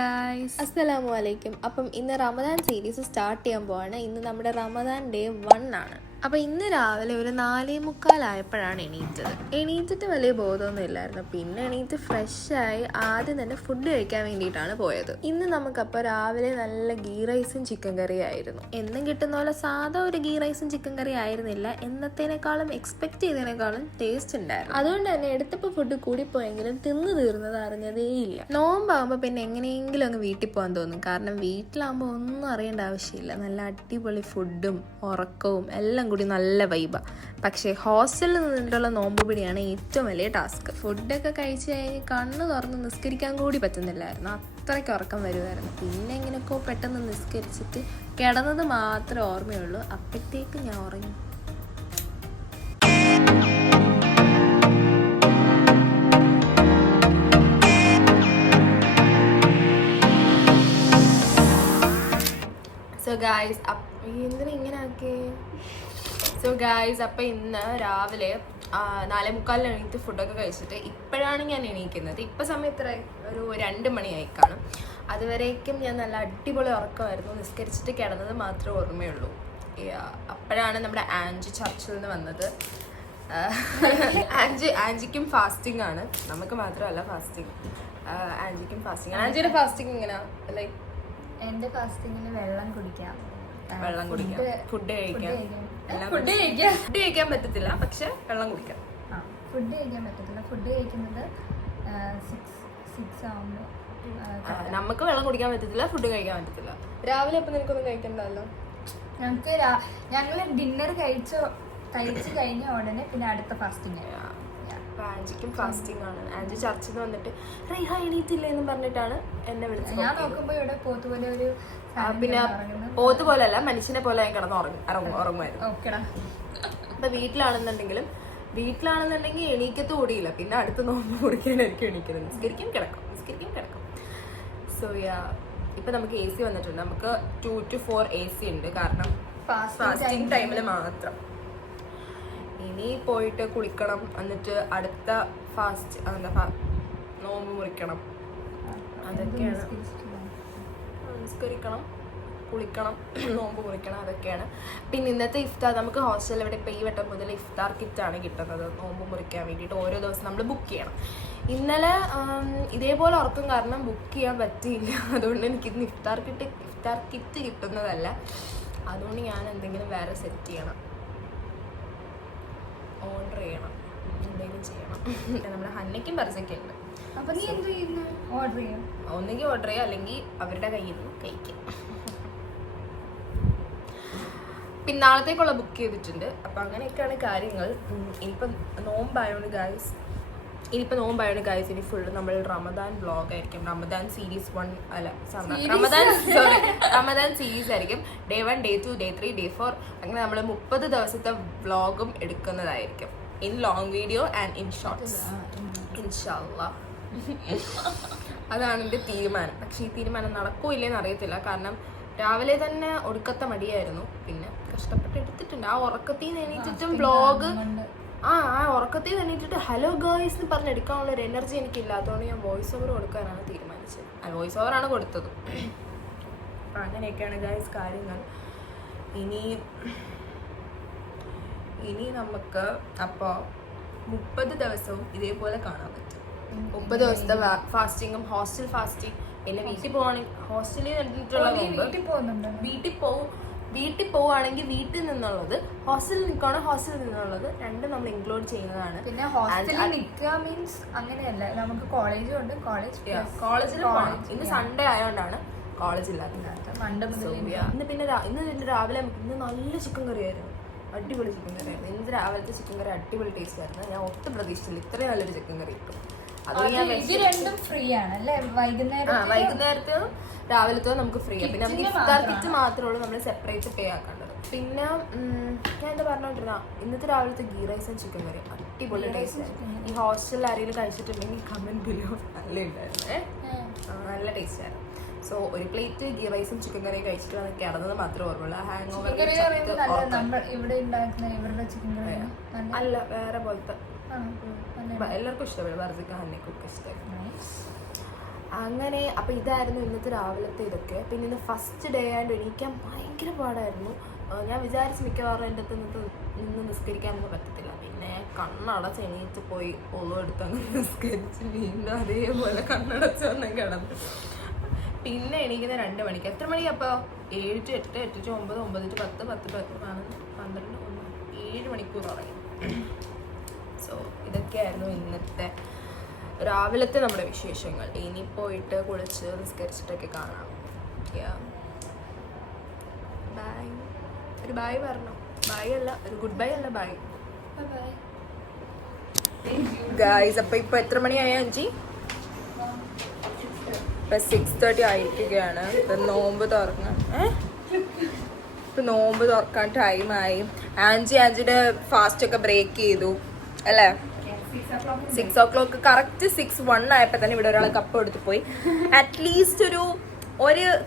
Guys, അസ്സലാമു അലൈക്കും. അപ്പം ഇന്ന് റമദാൻ സീരീസ് സ്റ്റാർട്ട് ചെയ്യാൻ പോവാണ്. ഇന്ന് നമ്മുടെ റമദാൻ ഡേ 1 ആണ്. അപ്പോൾ ഇന്ന് രാവിലെ ഒരു 4:45 എണീറ്റിട്ട് വലിയ ബോധമൊന്നും ഇല്ലായിരുന്നു. പിന്നെ എണീറ്റ് ഫ്രഷായി ആദ്യം തന്നെ ഫുഡ് കഴിക്കാൻ വേണ്ടിയിട്ടാണ് പോയത്. ഇന്ന് നമുക്കപ്പോൾ രാവിലെ നല്ല ഗീ റൈസും ചിക്കൻ കറിയും ആയിരുന്നു. എന്നും കിട്ടുന്ന പോലെ സാധാ ഒരു ഗീ റൈസും ചിക്കൻ കറി ആയിരുന്നില്ല, എന്നത്തേനേക്കാളും എക്സ്പെക്ട് ചെയ്തതിനേക്കാളും ടേസ്റ്റ് ഉണ്ടായിരുന്നു. അതുകൊണ്ട് തന്നെ എടുത്തപ്പോൾ ഫുഡ് കൂടിപ്പോയെങ്കിലും തിന്നു തീർന്നത് അറിഞ്ഞതേ ഇല്ല. നോമ്പാകുമ്പോൾ പിന്നെ എങ്ങനെയെങ്കിലും അങ്ങ് വീട്ടിൽ പോകാൻ തോന്നും. കാരണം വീട്ടിലാകുമ്പോൾ ഒന്നും അറിയേണ്ട ആവശ്യമില്ല. നല്ല അടിപൊളി ഫുഡും ഉറക്കവും എല്ലാം കൂടി നല്ല വൈബാണ്. പക്ഷേ ഹോസ്റ്റലിൽ നിന്നിട്ടുള്ള നോമ്പ് പിടിയാണ് ഏറ്റവും വലിയ ടാസ്ക്. ഫുഡൊക്കെ കഴിച്ച് കഴിഞ്ഞ് കണ്ണ് തുറന്ന് നിസ്കരിക്കാൻ കൂടി പറ്റുന്നില്ലായിരുന്നു. അത്രയ്ക്ക് ഉറക്കം വരുമായിരുന്നു. പിന്നെ എങ്ങനെയൊക്കെ പെട്ടെന്ന് നിസ്കരിച്ചിട്ട് കിടന്നത് മാത്രമേ ഓർമ്മയുള്ളൂ. അപ്പോഴത്തേക്ക് ഞാൻ ഉറങ്ങി. സോ ഗായ്സ് അപ്പം ഇന്ന് രാവിലെ 4:45 എണീറ്റ് ഫുഡൊക്കെ കഴിച്ചിട്ട് ഇപ്പോഴാണ് ഞാൻ എണീക്കുന്നത്. ഇപ്പം സമയം എത്ര ഒരു 2 മണിയായി കാണും. അതുവരേക്കും ഞാൻ നല്ല അടിപൊളി ഉറക്കമായിരുന്നു. നിസ്കരിച്ചിട്ട് കിടന്നത് മാത്രമേ ഓർമ്മയുള്ളൂ. അപ്പോഴാണ് നമ്മുടെ ആൻജി ചർച്ചിൽ നിന്ന് വന്നത്. ആൻജിക്കും ഫാസ്റ്റിംഗ് ആണ്, നമുക്ക് മാത്രമല്ല ഫാസ്റ്റിംഗ്. ആൻജിക്കും ഫാസ്റ്റിംഗ്. ആൻജിയുടെ ഫാസ്റ്റിംഗ് എങ്ങനെയാ? ലൈക്ക് എന്റെ ഫാസ്റ്റിങ്ങിന് വെള്ളം കുടിക്കാം, ഫുഡ് കഴിക്കാൻ പറ്റത്തില്ല, പക്ഷെ വെള്ളം കുടിക്കാം. ഫുഡ് കഴിക്കാൻ പറ്റത്തില്ല. ഫുഡ് കഴിക്കുന്നത് 6 ആവുമ്പോൾ നമുക്ക് വെള്ളം കുടിക്കാൻ പറ്റത്തില്ല, ഫുഡ് കഴിക്കാൻ പറ്റത്തില്ല. രാവിലെ ഇപ്പൊ നിനക്കൊന്നും കഴിക്കണ്ടല്ലോ. ഞങ്ങള് ഡിന്നർ കഴിച്ച് കഴിഞ്ഞ ഉടനെ പിന്നെ അടുത്ത ഫാസ്റ്റിംഗ്. ആൻജിക്കും ഫാസ്റ്റിംഗ് ആണ്. ആൻജി ചർച്ചിൽ നിന്ന് വന്നിട്ട് റൈഹ എണീറ്റില്ല എന്ന് പറഞ്ഞിട്ടാണ് എന്നെ വിളിച്ചത്. ഞാൻ നോക്കുമ്പോ ഇവിടെ പോത്ത് പോലെ ഒരു പിന്നെ പോത്ത് പോലെ അല്ല, മനുഷ്യനെ പോലെ ഞാൻ കിടന്ന് ഉറങ്ങുമായിരുന്നു. അപ്പൊ വീട്ടിലാണെന്നുണ്ടെങ്കിൽ എണീക്കത്ത് കൂടിയില്ല. പിന്നെ അടുത്ത് നോമ്പ് കുടിക്കാനായിരിക്കും എണീക്കുന്നത്. നിസ്കരിക്കും കിടക്കും. സോ ഇപ്പൊ നമുക്ക് AC വന്നിട്ടുണ്ട്. നമുക്ക് 2 to 4 AC ഉണ്ട്. കാരണം ഫാസ്റ്റിംഗ് ടൈമിൽ മാത്രം. ഇനി പോയിട്ട് കുളിക്കണം, എന്നിട്ട് അടുത്ത നോമ്പ് മുറിക്കണം. അതൊക്കെയാണ്. നിസ്കരിക്കണം, കുളിക്കണം, നോമ്പ് മുറിക്കണം, അതൊക്കെയാണ്. പിന്നെ ഇന്നത്തെ ഇഫ്താർ നമുക്ക് ഹോസ്റ്റലിൽ ഇവിടെ ഇപ്പോൾ ഈ വട്ടം മുതൽ ഇഫ്താർ കിറ്റാണ് കിട്ടുന്നത്. നോമ്പ് മുറിക്കാൻ വേണ്ടിയിട്ട് ഓരോ ദിവസം നമ്മൾ ബുക്ക് ചെയ്യണം. ഇന്നലെ ഇതേപോലെ ഉറക്കം കാരണം ബുക്ക് ചെയ്യാൻ പറ്റിയില്ല. അതുകൊണ്ട് എനിക്കിന്ന് ഇഫ്താർ കിറ്റ് കിട്ടുന്നതല്ല. അതുകൊണ്ട് ഞാൻ എന്തെങ്കിലും വേറെ സെറ്റ് ചെയ്യണം, ഓർഡർ ചെയ്യണം, എന്തെങ്കിലും ചെയ്യണം. നമ്മുടെ ഹന്നയ്ക്കും ബർസയ്ക്കും ഉണ്ട്. അപ്പൊ നീ എന്ത് ചെയ്യുന്നു? ഓർഡർ ചെയ്യാം. ഒന്നെങ്കിൽ ഓർഡർ ചെയ്യാം, അല്ലെങ്കിൽ അവരുടെ കയ്യിൽ നിന്ന് കഴിക്കാം. പിന്നെ നാളത്തേക്കുള്ള ബുക്ക് ചെയ്തിട്ടുണ്ട്. അപ്പം അങ്ങനെയൊക്കെയാണ് കാര്യങ്ങൾ. ഇനിയിപ്പം നോമ്പായോണ്ട് ഗായ്സ് ഇനി ഫുള്ള് നമ്മൾ റമദാൻ വ്ളോഗ് ആയിരിക്കും. റമദാൻ സീരീസ് 1 അല്ല, റമദാൻ സീരീസ് ആയിരിക്കും. Day 1, Day 2, Day 3, Day 4 അങ്ങനെ നമ്മൾ 30 ദിവസത്തെ വ്ളോഗും എടുക്കുന്നതായിരിക്കും. In long video and in shorts ഇൻഷാല്ലാഹ്. അതാണ് എൻ്റെ തീരുമാനം. പക്ഷെ ഈ തീരുമാനം നടക്കോ ഇല്ലേന്ന് അറിയത്തില്ല. കാരണം രാവിലെ തന്നെ ഒടുക്കത്തെ മടിയായിരുന്നു. പിന്നെ കഷ്ടപ്പെട്ട് എടുത്തിട്ടുണ്ട്. ആ ഉറക്കത്തിൽ നിന്ന് എണീറ്റിട്ടും വ്ളോഗ് ആ ഉറക്കത്തിൽ നിന്ന് എണീറ്റിട്ട് ഹലോ ഗായ്സ് എന്ന് പറഞ്ഞ് എടുക്കാനുള്ള ഒരു എനർജി എനിക്കില്ലാത്തതുകൊണ്ട് ഞാൻ വോയിസ് ഓവർ കൊടുക്കാനാണ് തീരുമാനിച്ചത്. വോയിസ് ഓവറാണ് കൊടുത്തത്. അപ്പം അങ്ങനെയൊക്കെയാണ് ഗായ്സ് കാര്യങ്ങൾ. ഇനി നമുക്ക് അപ്പോൾ 30 ദിവസവും ഇതേപോലെ കാണാൻ പറ്റും. 30 ദിവസത്തെ ഫാസ്റ്റിങ്ങും ഹോസ്റ്റൽ ഫാസ്റ്റിംഗ്. പിന്നെ വീട്ടിൽ പോവാണെങ്കിൽ ഹോസ്റ്റലിൽ വീട്ടിൽ പോവുകയാണെങ്കിൽ വീട്ടിൽ നിന്നുള്ളത്, ഹോസ്റ്റലിൽ നിൽക്കുകയാണെങ്കിൽ ഹോസ്റ്റലിൽ നിന്നുള്ളത് രണ്ടും നമ്മൾ ഇൻക്ലൂഡ് ചെയ്യുന്നതാണ്. പിന്നെ ഹോസ്റ്റലിൽ നിൽക്കുക മീൻസ് അങ്ങനെയല്ല, നമുക്ക് കോളേജിൽ പോകണം. ഇന്ന് സൺഡേ ആയതുകൊണ്ടാണ് കോളേജ് ഇല്ലാത്തത്. ഇന്ന് രാവിലെ ഇന്ന് നല്ല ചിക്കൻ കറി ആയിരുന്നു. അടിപൊളി ചിക്കൻ കറി ആയിരുന്നു. ഇന്ന് രാവിലത്തെ ചിക്കൻ കറി അടിപൊളി ടേസ്റ്റ് ആയിരുന്നു. ഞാൻ ഒട്ടും പ്രതീക്ഷിച്ചില്ല ഇത്രയും നല്ലൊരു ചിക്കൻ കറി കിട്ടും. വൈകുന്നേരത്തെ രാവിലത്തെ നമുക്ക് ഫ്രീ ആണ്. പിന്നെ നമുക്ക് ഇഫ്താർ കിറ്റ് മാത്രമേ ഉള്ളൂ നമ്മൾ സെപ്പറേറ്റ് പേ ആക്കേണ്ടത്. പിന്നെ ഞാൻ എന്താ പറഞ്ഞോണ്ടിരുന്ന ഇന്നത്തെ രാവിലത്തെ ഗീ റൈസും ചിക്കൻ കറി അടിപൊളി ടേസ്റ്റ് ആയിരുന്നു. ഈ ഹോസ്റ്റലിൽ ആരെങ്കിലും കഴിച്ചിട്ടുണ്ടെങ്കിൽ കമന്റ് ബിലോ നല്ല ഉണ്ടായിരുന്നു. നല്ല ടേസ്റ്റ് ആയിരുന്നു. സോ ഒരു പ്ലേറ്റ് ഗീ റൈസും ചിക്കൻ കറിയും കഴിച്ചിട്ട് വന്ന് കിടന്നത് മാത്രമേ ഓർമ്മയുള്ളൂ. ഹാങ് ഓവർ അല്ല, വേറെ പോലത്തെ എല്ലാവർക്കും ഇഷ്ടപ്പെടും. ബർസിക്ക് ഹന്നയ്ക്കൊക്കെ ഇഷ്ടമായി. അങ്ങനെ അപ്പം ഇതായിരുന്നു ഇന്നത്തെ രാവിലത്തെ ഇതൊക്കെ. പിന്നെ ഇന്ന് ഫസ്റ്റ് ഡേ ആയിട്ട് എണീക്കാൻ ഭയങ്കര പാടായിരുന്നു. ഞാൻ വിചാരിച്ച് മിക്കവാറും എൻ്റെ അടുത്ത് നിന്ന് നിസ്കരിക്കാനൊന്നും പറ്റത്തില്ല. പിന്നെ കണ്ണടച്ച് എണീറ്റ് പോയി ഒന്നും എടുത്ത് അങ്ങനെ നിസ്കരിച്ച് വീണ്ടും അതേപോലെ കണ്ണടച്ച് വന്ന് കിടന്നു. പിന്നെ എണീക്കുന്ന 2 മണിക്ക്. എത്ര മണിക്ക് അപ്പോൾ 7 to 8, 8 to 9, 9 to 10, 10 to 11, 12, 7 മണിക്കൂർ ഉറങ്ങി. സോ ഇതൊക്കെയായിരുന്നു ഇന്നത്തെ രാവിലത്തെ നമ്മുടെ വിശേഷങ്ങൾ. ഇനി പോയിട്ട് കുളിച്ച് നിസ്കരിച്ചിട്ടൊക്കെ കാണാം. ബൈ. ഒരു ബൈ പറഞ്ഞു. ബൈ അല്ല, ഒരു ഗുഡ് ബൈ അല്ല, ബൈ ഗായ്സ്. അപ്പോൾ ഇപ്പോൾ എത്ര മണിയായ അഞ്ചി? ഇപ്പം 6:30 ആയിരിക്കുകയാണ്. ഇപ്പം നോമ്പ് തുറക്കാൻ ടൈമായി. ആൻജിയുടെ ഫാസ്റ്റ് ഒക്കെ ബ്രേക്ക് ചെയ്തു അല്ലേ? 6 o'clock കറക്റ്റ് 6:01 ആയപ്പോൾ തന്നെ ഇവിടെ ഒരാൾ കപ്പ് എടുത്ത് പോയി. അറ്റ്ലീസ്റ്റ് ഒരു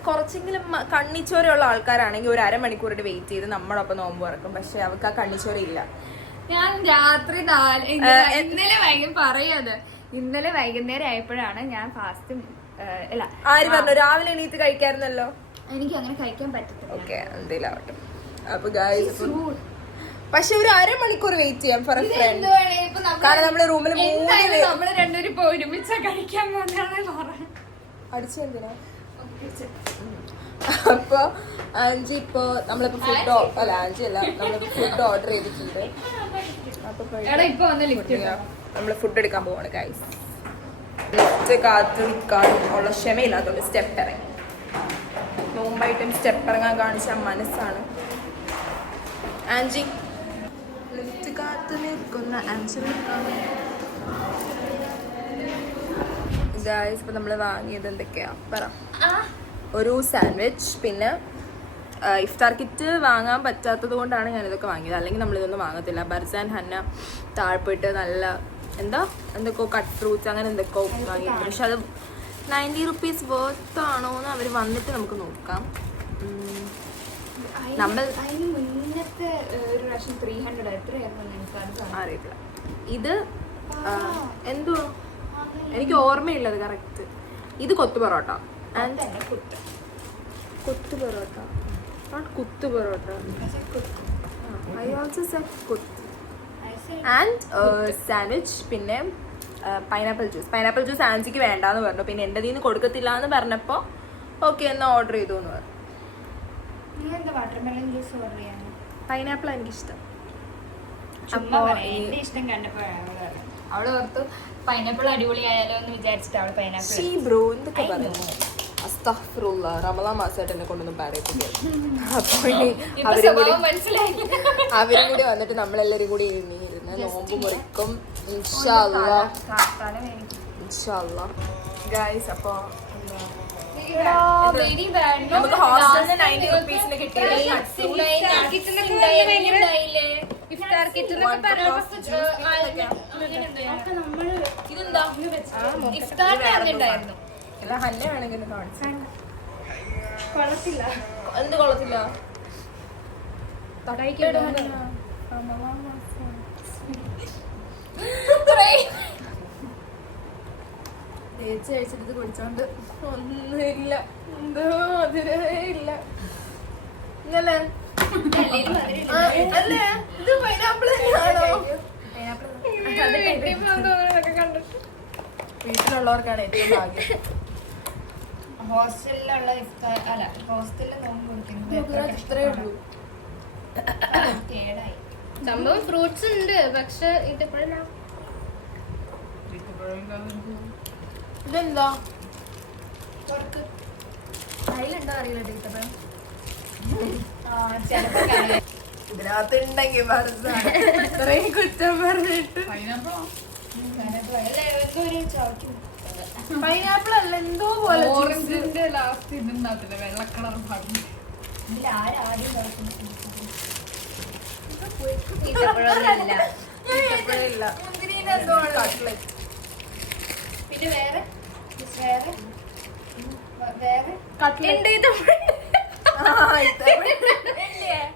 കുറച്ചെങ്കിലും കണ്ണിച്ചോരയുള്ള ആൾക്കാരാണെങ്കിൽ ഒരു അരമണിക്കൂറിട്ട് വെയിറ്റ് ചെയ്ത് നമ്മളൊപ്പം നോമ്പ് തുറക്കും. പക്ഷെ അവർക്ക് ആ കണ്ണിച്ചോര ഇല്ല. ഞാൻ രാത്രി ഇന്നലെ വൈകുന്നേരം ആയപ്പോഴാണ് ഞാൻ ഫാസ്റ്റ്. അല്ല, ആര് പറഞ്ഞു? രാവിലെ എണീറ്റ് കഴിക്കാറുണ്ടല്ലോ. എനിക്ക് അങ്ങനെ കഴിക്കാൻ പറ്റത്തില്ല. ഓക്കെ, എന്തെങ്കിലും ആവട്ടെ. അപ്പൊ ഗായ്സ്, പക്ഷെ ഒരു അരമണിക്കൂർ വെയിറ്റ് ചെയ്യാം ഫോർ എ ഫ്രണ്ട്. കാരണം നമ്മുടെ റൂമിൽ നമ്മള് രണ്ടുപേരും ഇപ്പൊ ഒരുമിച്ച് കഴിക്കാൻ അടിച്ചു എന്തിനാ? അപ്പൊ ആൻജി ഇപ്പൊ നമ്മളിപ്പോ നമ്മളിപ്പോ ഫുഡ് ഓർഡർ ചെയ്തിട്ടുണ്ട്. അപ്പൊ നമ്മള് ഫുഡ് എടുക്കാൻ പോവാണ് ഗൈസ്. ലിഫ്റ്റ് കാത്തു നിൽക്കാൻ ഉള്ള ക്ഷമയില്ലാത്തതുകൊണ്ട് സ്റ്റെപ്പ് ഇറങ്ങി. നോമ്പായിട്ടും സ്റ്റെപ്പ് ഇറങ്ങാൻ കാണിച്ച മനസ്സാണ്. ആൻജി ലിഫ്റ്റ് കാത്തു നിൽക്കുന്ന ആൻജി ഗൈസ്. ഇപ്പൊ നമ്മള് വാങ്ങിയത് എന്തൊക്കെയാ പറ? ഒരു സാൻഡ്വിച്ച്, പിന്നെ ഇഫ്താർ കിറ്റ് വാങ്ങാൻ പറ്റാത്തത് കൊണ്ടാണ് ഞാനിതൊക്കെ വാങ്ങിയത്. അല്ലെങ്കിൽ നമ്മളിതൊന്നും വാങ്ങത്തില്ല. ബർസാൻ ഹന്ന താഴ്പോയിട്ട് നല്ല എന്തൊക്കെയോ കട്ട് ഫ്രൂട്ട്സ് അങ്ങനെ എന്തൊക്കെയോ വാങ്ങിയിട്ടുണ്ട്. പക്ഷെ അത് 90 rupees വർത്ത് ആണോ എന്ന് അവർ വന്നിട്ട് നമുക്ക് നോക്കാം. അറിയില്ല. ഇത് എന്തോ എനിക്ക് ഓർമ്മയുള്ളത് കറക്റ്റ്. ഇത് കൊത്തു പൊറോട്ട. കൊത്തു പൊറോട്ട, നോട്ട് കുത്തു പൊറോട്ട. I also said കുത്ത്. ആൻഡ് സാൻഡ്വിച്ച്, പിന്നെ പൈനാപ്പിൾ ജ്യൂസ് ആൻജിക്ക് വേണ്ടാന്ന് പറഞ്ഞു. പിന്നെ എൻ്റെ നിന്ന് കൊടുക്കത്തില്ല എന്ന് പറഞ്ഞപ്പോൾ ഓക്കെ എന്നാ ഓർഡർ ചെയ്തു എന്ന് പറഞ്ഞു. പൈനാപ്പിൾ എനിക്കിഷ്ടം. അവള് ഓർത്തു പൈനാപ്പിൾ അടിപൊളിയായാലോ എന്ന് വിചാരിച്ചിട്ട് അവള് പൈനാപ്പിൾ. ബ്രോ എന്തൊക്കെ പറയുന്നു? അസ്തഗ്ഫിറുല്ലാ, റമളാൻ മാസമായിട്ട് എന്നെ കൊണ്ടൊന്നും പറയത്തില്ല. അപ്പൊ അവരും കൂടി വന്നിട്ട് നമ്മളെല്ലാരും കൂടി ഇരുന്ന് നോമ്പ് മുറിക്കും ഇൻഷാ അല്ലാഹ് ഗൈസ്. അപ്പൊ നമുക്ക് ഹോസ്റ്റലിന് 90 rupeesന് കിട്ടിയത് ഇതെന്താ? അല്ല, ഹന്ന വേണമെങ്കിൽ കൊള്ളത്തില്ല. എന്ത് കൊള്ളത്തില്ല? തേച്ച് കഴിച്ചിട്ട് കുടിച്ചോണ്ട് ഒന്നുമില്ല. എന്തോ അതിരേ ഇല്ല. ഇന്നലെ അല്ലേ ഇത് പൈനാപ്പിൾ ആണോ? വീട്ടിലുള്ളവർക്കാണ് ഏറ്റവും ഭാഗ്യം. ഹോസ്റ്റലിലുള്ള ഹോസ്റ്റലിൽ നോമ്പ് കേടായി. സംഭവം ഫ്രൂട്ട്സ് ഉണ്ട്, പക്ഷെ ഇതെപ്പോഴാ ഇതെന്താ അതിലുണ്ടോ അറിയില്ല. ടീച്ചപ്പഴം ഇതിനകത്ത് ഉണ്ടെങ്കിൽ ഇത്രയും കുറ്റം പറഞ്ഞിട്ട് പൈനാപ്പിൾ അല്ല എന്തോ പോലെ ഓറഞ്ചിന്റെ ലാസ്റ്റ് ഇതുണ്ടാത്തില്ല വെള്ള കളർ ഭാഗം. പിന്നെ വേറെ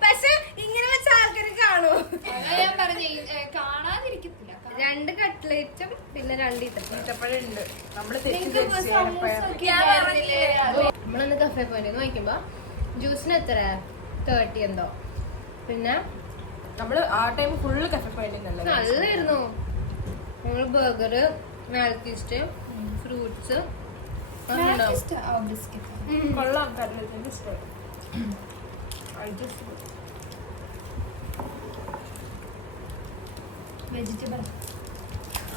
പക്ഷെ ഇങ്ങനെ വെച്ച ആൾക്കാര് കാണുമോ? ഞാൻ പറഞ്ഞു കാണാതിരിക്കത്തില്ല. 2 കട്ട്ലേറ്റും പിന്നെ 2 ഈത്തപ്പഴം ഉണ്ട്. നമ്മളൊന്ന് കഫേ പോയിട്ട് നോക്കുമ്പോ ജ്യൂസിന് എത്ര 30 എന്തോ. പിന്നെ നമ്മള് ആ ടൈം ഫുള്ള് കഫേ പോയിന്റ് നല്ലായിരുന്നു. നമ്മള് ബർഗറ്, മാൽക്കിസ്റ്റ്, ഫ്രൂട്ട്സ് കൊള്ളാം. വെജിറ്റബിൾ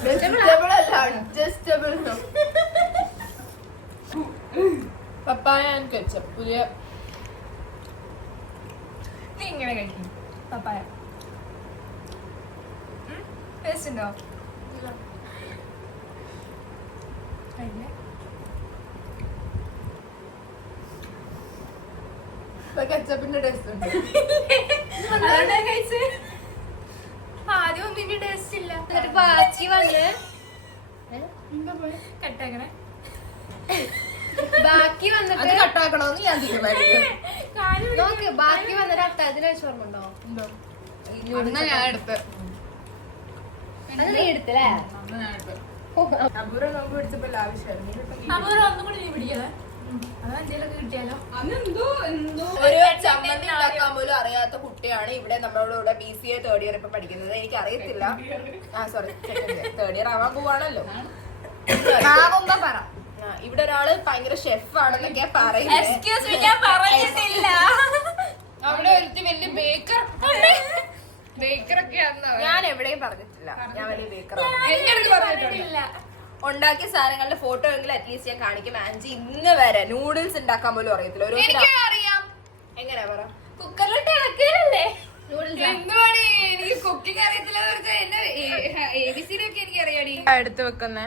അല്ല, അഡ്ജസ്റ്റബിൾ. Papaya and ketchup. പുതിയ നീ ഇങ്ങനെ കഴിക്കും പപ്പായ. ടേസ്റ്റ് ഉണ്ടോ? കെച്ചപ്പിന്റെ ടേസ്റ്റ് ഉണ്ട്. ആദ്യം ഒന്നിന്റെ ടേസ്റ്റ് ഇല്ല. ബാക്കി വന്ന് കട്ടാക്കണേ. ബാക്കി വന്നിട്ട് കട്ടാക്കണമെന്ന് ഞാൻ തീരുമാനിക്കും. നോക്ക് ബാക്കി വന്നിട്ട് അത്താഴത്തിന് ഓർമ്മ ഉണ്ടോ? ഞാൻ എടുത്ത് അത് നീ എടുത്തല്ലേ? അപൂർവം നോമ്പ് പിടിച്ചപ്പോ ആവശ്യമായിരുന്നു. ഒരു ചമ്മന്തി ഉണ്ടാക്കാൻ പോലും അറിയാത്ത കുട്ടിയാണ് ഇവിടെ നമ്മളോട് ഇവിടെ BCA 3rd ഇയർ ഇപ്പൊ പഠിക്കുന്നത്. എനിക്ക് അറിയത്തില്ല. സോറി, 3rd ഇയർ ആവാൻ പോവാണല്ലോ. ഇവിടെ ഒരാള് ഭയങ്കര ഷെഫ് ആണെന്നൊക്കെ പറയുന്നത്. അവിടെ ഒരുത്തി വലിയ ബേക്കറൊക്കെ ഞാൻ എവിടെയും പറഞ്ഞിട്ടില്ല. ഞാൻ വലിയ ബേക്കറാണ്. ഉണ്ടാക്കിയ സാധനങ്ങളുടെ ഫോട്ടോ എങ്കിലും അറ്റ്ലീസ്റ്റ് ഞാൻ കാണിക്കും. ആൻജി ഇന്ന് വരെ നൂഡിൽസ് ഉണ്ടാക്കാൻ പോലും അറിയത്തില്ല. ഒരു അറിയാം. എങ്ങനെയാ പറ? കുക്കറിലിട്ട് ഇളക്കലല്ലേ എന്തുവാണ്? എനിക്ക് കുക്കിംഗ് അറിയത്തില്ല. ABCD എനിക്ക് അറിയാടി. എടുത്ത് വെക്കുന്നേ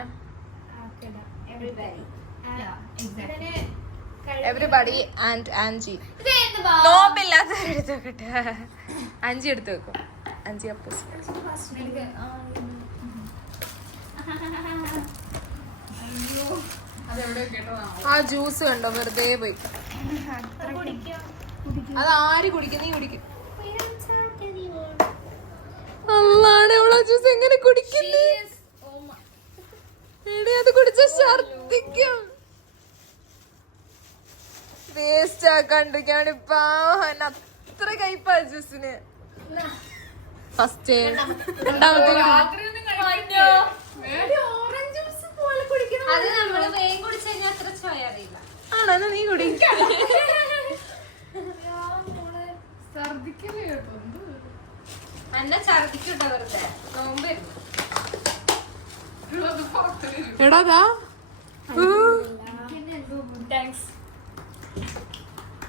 എവരിബഡി ആൻഡ് ആൻജി. നോമ്പില്ലാത്തവരെടുത്ത് വെക്കട്ടെ. ആൻജി എടുത്ത് വെക്കും. ആൻജി അപ്പൂസ്. ആ ജ്യൂസ് കണ്ടോ? വെറുതെ പോയി. അത് ആര് കുടിക്കും? നീ കുടിക്കും. അല്ലാണ് അവളാ ജ്യൂസ് എങ്ങനെ കുടിക്കുന്നേ? അത് കുടിച്ച ഛർദിക്കും. വേസ്റ്റ് ആക്കാണ്ടിരിക്കാണ് ഇപ്പൊ. അത്ര കയ്പാ ജ്യൂസിന്. ഫസ്റ്റ് രണ്ടാമത്തെ ആണോ? നീ കുടി. എടാ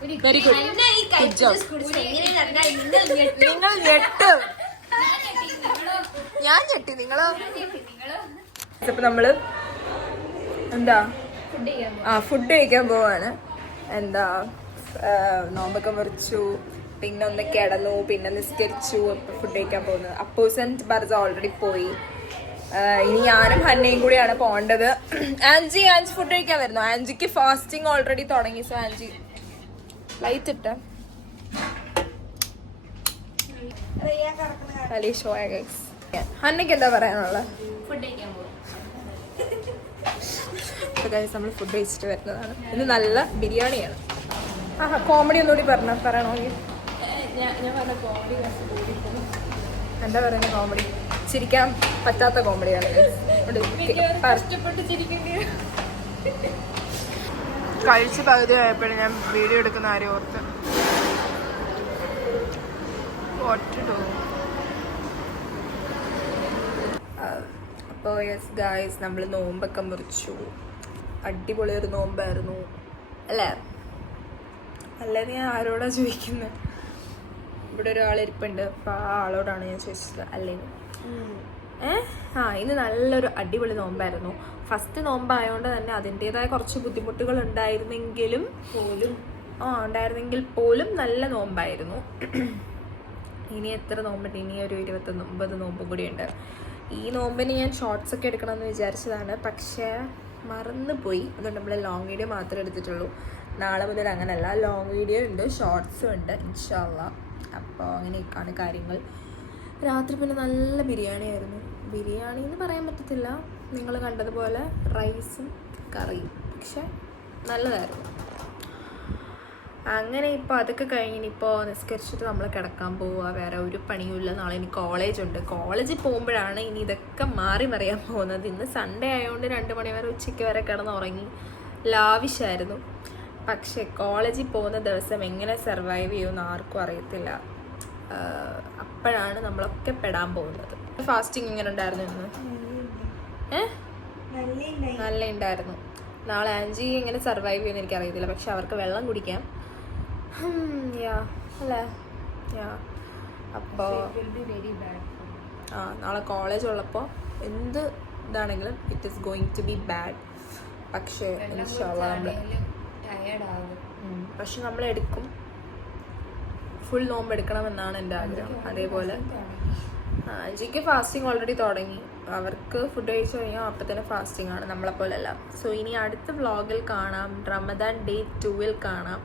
വെരി ഗുഡ്. നിങ്ങൾ ഞെട്ട്. ഞാൻ ഞെട്ടി. നിങ്ങളോ? ഇപ്പൊ നമ്മള് എന്താ ഫുഡ് കഴിക്കാൻ പോവാണ്. എന്താ നോമ്പൊക്കെ മുറിച്ചു, പിന്നെ ഒന്ന് കിടന്നു, പിന്നെ നിസ്കരിച്ചു. ഫുഡ് കഴിക്കാൻ പോകുന്നത്. അപ്പൂസ് ആൻഡ് ബർസ ഓൾറെഡി പോയി. ഇനി ഞാനും ഹന്നയും കൂടിയാണ് പോണ്ടത്. ആൻജി ഫുഡ് കഴിക്കാൻ വരുന്നു. ആൻജിക്ക് ഫാസ്റ്റിംഗ് ഓൾറെഡി തുടങ്ങി. സോ ആൻജി ലൈറ്റ് ഇട്ട വലിയ ഷോ. ഹന്നയ്ക്ക് എന്താ പറയാനുള്ള? നമ്മൾ ഫുഡ് കഴിച്ചിട്ട് വരുന്നതാണ്. ഇത് നല്ല ബിരിയാണിയാണ്. കോമഡി ഒന്നുകൂടി പറയണമെങ്കിൽ ഞാൻ പറഞ്ഞ കോമഡി എന്താ പറയുന്ന കോമഡി? ചിരിക്കാൻ പറ്റാത്ത കോമഡിയാണ്. കഴിച്ച് പകുതി ആയപ്പോഴും ഞാൻ വീഡിയോ എടുക്കുന്ന ആരും ഓർത്ത് അപ്പോൾ യെസ് ഗായ്സ്, നമ്മൾ നോമ്പൊക്കെ മുറിച്ചു. അടിപൊളി ഒരു നോമ്പായിരുന്നു അല്ലേ? അല്ലാതെ ഞാൻ ആരോടാ ചോദിക്കുന്നത്? ഇവിടെ ഒരാളിരിപ്പുണ്ട്. അപ്പോൾ ആ ആളോടാണ് ഞാൻ ചോദിച്ചത്. അല്ലെങ്കിൽ ഇന്ന് നല്ലൊരു അടിപൊളി നോമ്പായിരുന്നു. ഫസ്റ്റ് നോമ്പായതുകൊണ്ട് തന്നെ അതിൻ്റെതായ കുറച്ച് ബുദ്ധിമുട്ടുകൾ ഉണ്ടായിരുന്നെങ്കിൽ പോലും നല്ല നോമ്പായിരുന്നു. ഇനി എത്ര നോമ്പുണ്ട്? ഇനി ഒരു 29 നോമ്പും കൂടി ഉണ്ട്. ഈ നോമ്പിന് ഞാൻ ഷോർട്സ് ഒക്കെ എടുക്കണമെന്ന് വിചാരിച്ചതാണ്, പക്ഷേ മറന്നുപോയി. അതുകൊണ്ട് നമ്മൾ ലോങ് വീഡിയോ മാത്രമേ എടുത്തിട്ടുള്ളൂ. നാളെ മുതൽ അങ്ങനെയല്ല, ലോങ് വീഡിയോ ഉണ്ട്, ഷോർട്സും ഉണ്ട് ഇൻഷാ അല്ലാഹ്. അപ്പോൾ അങ്ങനെയൊക്കെയാണ് കാര്യങ്ങൾ. രാത്രി പിന്നെ നല്ല ബിരിയാണി ആയിരുന്നു. ബിരിയാണി എന്ന് പറയാൻ പറ്റത്തില്ല, നിങ്ങൾ കണ്ടതുപോലെ റൈസും കറിയും, പക്ഷെ നല്ലതായിരുന്നു. അങ്ങനെ ഇപ്പോൾ അതൊക്കെ കഴിഞ്ഞ് ഇനിയിപ്പോൾ നിസ്കരിച്ചിട്ട് നമ്മൾ കിടക്കാൻ പോവുക. വേറെ ഒരു പണിയുമില്ല. നാളെ ഇനി കോളേജുണ്ട്. കോളേജിൽ പോകുമ്പോഴാണ് ഇനി ഇതൊക്കെ മാറി മറിയാൻ പോകുന്നത്. ഇന്ന് സൺഡേ ആയതുകൊണ്ട് 2 മണി വരെ ഉച്ചയ്ക്ക് വരെ കിടന്നുറങ്ങി ലാവിഷായിരുന്നു. പക്ഷെ കോളേജിൽ പോകുന്ന ദിവസം എങ്ങനെ സർവൈവ് ചെയ്യുമെന്ന് ആർക്കും അറിയത്തില്ല. അപ്പോഴാണ് നമ്മളൊക്കെ പെടാൻ പോകുന്നത്. ഫാസ്റ്റിംഗ് എങ്ങനെ ഉണ്ടായിരുന്നു ഇന്ന്? നല്ല ഉണ്ടായിരുന്നു. നാളെ ആൻജി എങ്ങനെ സർവൈവ് ചെയ്യുമെന്ന് എനിക്കറിയത്തില്ല. പക്ഷെ അവർക്ക് വെള്ളം കുടിക്കാം. അല്ലേ? അപ്പോൾ നാളെ കോളേജ് ഉള്ളപ്പോൾ എന്ത് ഇതാണെങ്കിലും it is going to be bad. പക്ഷേ പക്ഷെ നമ്മൾ എടുക്കും. ഫുൾ നോമ്പ് എടുക്കണമെന്നാണ് എൻ്റെ ആഗ്രഹം. അതേപോലെ ആൻജിക്ക് ഫാസ്റ്റിംഗ് ഓൾറെഡി തുടങ്ങി. അവർക്ക് ഫുഡ് കഴിച്ചു കഴിഞ്ഞാൽ അപ്പം തന്നെ ഫാസ്റ്റിംഗ് ആണ്, നമ്മളെപ്പോലെയല്ല. സോ ഇനി അടുത്ത വ്ളോഗിൽ കാണാം. റമദാൻ ഡേ 2 കാണാം.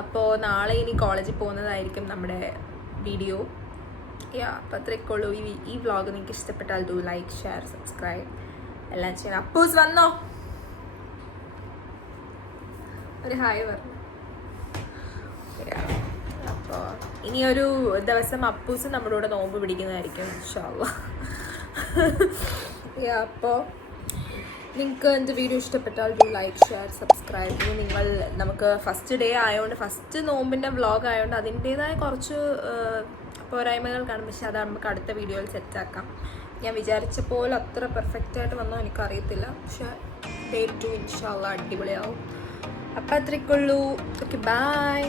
അപ്പോൾ നാളെ ഇനി കോളേജിൽ പോകുന്നതായിരിക്കും നമ്മുടെ വീഡിയോ. അപ്പോൾ അത്രയൊക്കെ ഉള്ളൂ. ഈ വ്ളോഗ് നിങ്ങൾക്ക് ഇഷ്ടപ്പെട്ടാൽ ഡു ലൈക്ക്, ഷെയർ, സബ്സ്ക്രൈബ് എല്ലാം ചെയ്യണം. അപ്പൂസ് വന്നോ? ഒരു ഹായ് പറഞ്ഞു. അപ്പോൾ ഇനി ഒരു ദിവസം അപ്പൂസ് നമ്മുടെ കൂടെ നോമ്പ് പിടിക്കുന്നതായിരിക്കും ഇൻഷാ അല്ലാഹ്. അപ്പോൾ നിങ്ങൾക്ക് എൻ്റെ വീഡിയോ ഇഷ്ടപ്പെട്ടാൽ ഡു ലൈക്ക്, ഷെയർ, സബ്സ്ക്രൈബ്. ഇനി നമുക്ക് ഫസ്റ്റ് ഡേ ആയതുകൊണ്ട്, ഫസ്റ്റ് നോമ്പിൻ്റെ വ്ളോഗ് ആയതുകൊണ്ട് അതിൻ്റേതായ കുറച്ച് പോരായ്മകൾ കാണും. പക്ഷെ അത് നമുക്ക് അടുത്ത വീഡിയോയിൽ സെറ്റാക്കാം. ഞാൻ വിചാരിച്ച പോലെ അത്ര പെർഫെക്റ്റ് ആയിട്ട് വന്നോ എനിക്കറിയത്തില്ല. പക്ഷെ ഡേ 2 ഇൻഷാ അല്ലാഹ് അടിപൊളിയാവും. അപ്പം അത്രയ്ക്കുള്ളൂ. Okay, by.